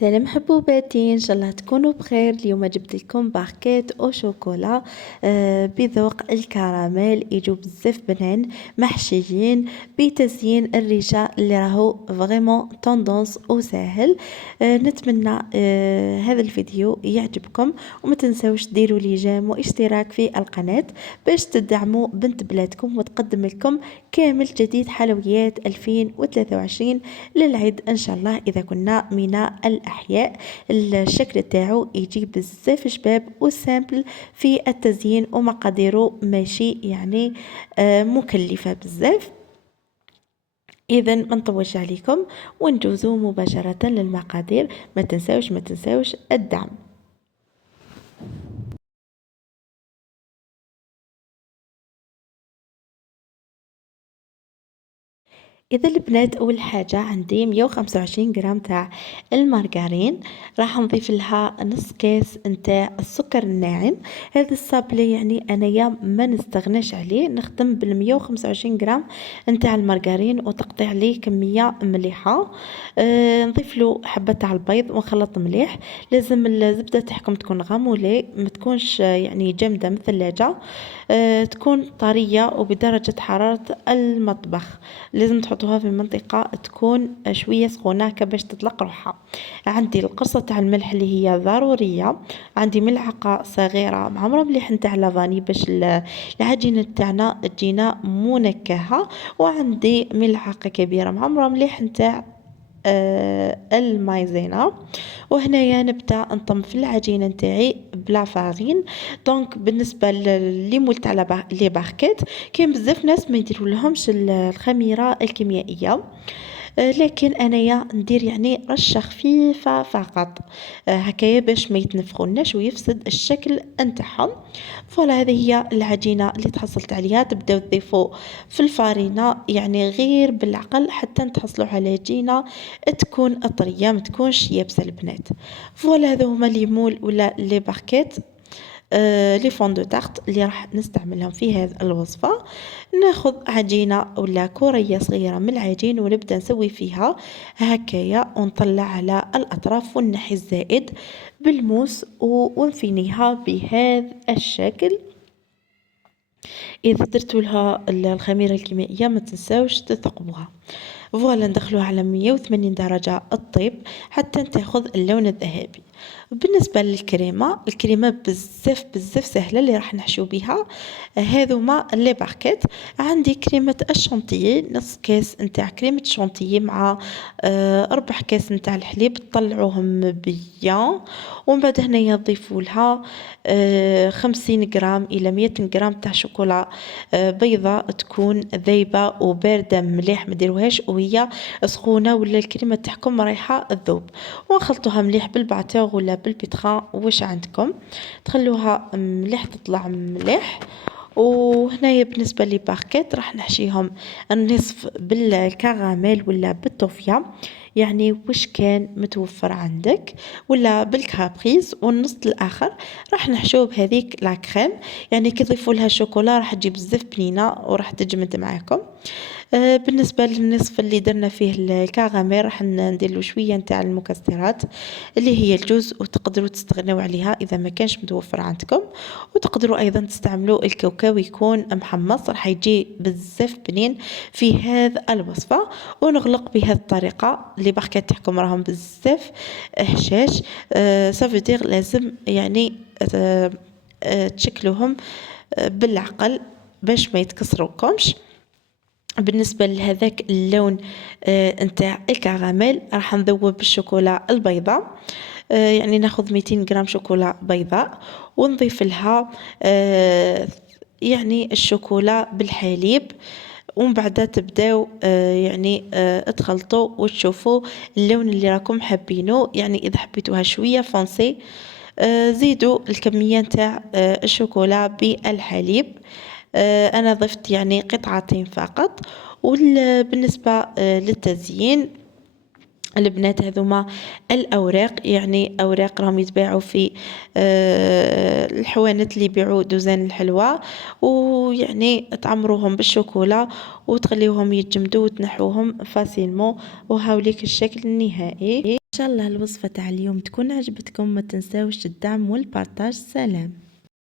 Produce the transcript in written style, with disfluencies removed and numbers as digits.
سلام حبوباتي، ان شاء الله تكونوا بخير. اليوم جبت لكم باكيت او شوكولا بذوق الكراميل. يجوا بزاف بنان محشيين بتزيين الريشه اللي راهو فريمون طوندونس وساهل. نتمنى هذا الفيديو يعجبكم، وما تنسوش ديروا لي جيم واشتراك في القناه باش تدعموا بنت بلادكم وتقدم لكم كامل جديد حلويات 2023 للعيد ان شاء الله. اذا كنا من الأحياء الشكل تاعو يجي بزاف شباب وسامبل في التزيين، ومقاديره ماشي يعني مكلفة بزاف. اذا ما نطولش عليكم وندوزو مباشرة للمقادير. ما تنساوش الدعم. اذا البنات اول حاجه عندي 125 غرام تاع المارغرين، راح نضيف لها نص كاس نتاع السكر الناعم. هذا الصابلي يعني انايا ما نستغناش عليه، نخدم بال 125 غرام نتاع المارغرين وتقطيع عليه كميه مليحه. نضيف له حبه تاع البيض ونخلط مليح. لازم الزبده تاعكم تكون غامولي، ما تكونش يعني جامده من الثلاجه. تكون طريه وبدرجه حراره المطبخ. لازم تحطوها في منطقة تكون شوية سخونة باش تطلق روحها. عندي القرصة تاع الملح اللي هي ضرورية. عندي ملعقة صغيرة معمرة مليح نتاع لافاني باش العجينة تاعنا تجينا منكهة. وعندي ملعقة كبيرة معمرة مليح نتاع المايزينا. وهنايا نبدا نطم في العجينه نتاعي بلا فارين. دونك بالنسبه لليمول تاع لي باركيت، كاين بزاف ناس ما يديروا لهمش الخميره الكيميائيه، لكن انايا ندير يعني رشه خفيفه فقط، هكايا باش ما يتنفخوناش ويفسد الشكل نتاعهم. فوالا هذه هي العجينه اللي تحصلت عليها. تبداو تضيفوا في الفارينه يعني غير بالعقل حتى تحصلوا على عجينه تكون طريه ما تكونش يابسه البنات. فوالا هذو هما لي مول ولا لي باركيت لي فون دو تارت اللي راح نستعملهم في هذه الوصفة. ناخذ عجينة ولا كرية صغيرة من العجين ونبدأ نسوي فيها هكايا، ونطلع على الأطراف ونحي الزائد بالموس ونفينيها بهذا الشكل. إذا درتوا لها الخميرة الكيميائية ما تنساوش تثقبوها. فوالا ندخلوها على 180 درجة الطيب حتى تاخذ اللون الذهبي. بالنسبة للكريمة، الكريمة بزاف سهلة اللي راح نحشو بها. هذوما لي باكيت. عندي كريمة الشونتيي، نص كاس نتاع كريمة شونتيي مع 4 كاس نتاع الحليب. تطلعوهم بيان، ومن بعد هنايا تضيفوا لها 50 غرام الى 100 غرام تاع شوكولا بيضة تكون ذايبة وباردة مليح، ما ديروهاش وهي سخونة ولا الكريمة تاعكم رايحة الذوب. ونخلطوها مليح بالباتور ولا بالبيتخان واش عندكم، تخلوها مليح تطلع مليح. وهنايا بالنسبة لي باكيت راح نحشيهم النصف بالكراميل ولا بالطوفية، يعني واش كان متوفر عندك، ولا بالكابريز. والنص الاخر راح نحشوه بهذيك لا كريم، يعني كي تضيفوا لها شوكولا راح تجي بزاف بنينه وراح تجمد معاكم. بالنسبه للنصف اللي درنا فيه الكراميل راح ندير له شويه نتاع المكسرات اللي هي الجوز، وتقدروا تستغنوا عليها اذا ما كانش متوفر عندكم. وتقدروا ايضا تستعملوا الكاوكاو يكون محمص، راح يجي بزاف بنين في هذه الوصفه. ونغلق بهذه الطريقه. اللي باكيت تاعكم راهم بزاف هشاش، سافودير لازم يعني تشكلوهم بالعقل باش ما يتكسروكمش. بالنسبة لهذاك اللون نتاع الكراميل راح نذوب الشوكولا البيضاء. يعني ناخذ 200 غرام شوكولا بيضاء ونضيف لها يعني الشوكولا بالحليب. ومن بعد تبداو يعني تخلطوا وتشوفوا اللون اللي راكم حابينه. يعني اذا حبيتوها شويه فونسي زيدوا الكميه نتاع الشوكولا بالحليب. انا ضفت يعني قطعتين فقط. وبالنسبه للتزيين البنات هذوما الأوراق، يعني أوراق راهم يتباعوا في الحوانت اللي يبيعوا دوزان الحلوى، ويعني تعمروهم بالشوكولا وتخليوهم يتجمدوا وتنحوهم فاسيلمون، وهاوليك الشكل النهائي. ان شاء الله الوصفة تاع اليوم تكون عجبتكم، ما تنساوش الدعم والبارتاج. سلام.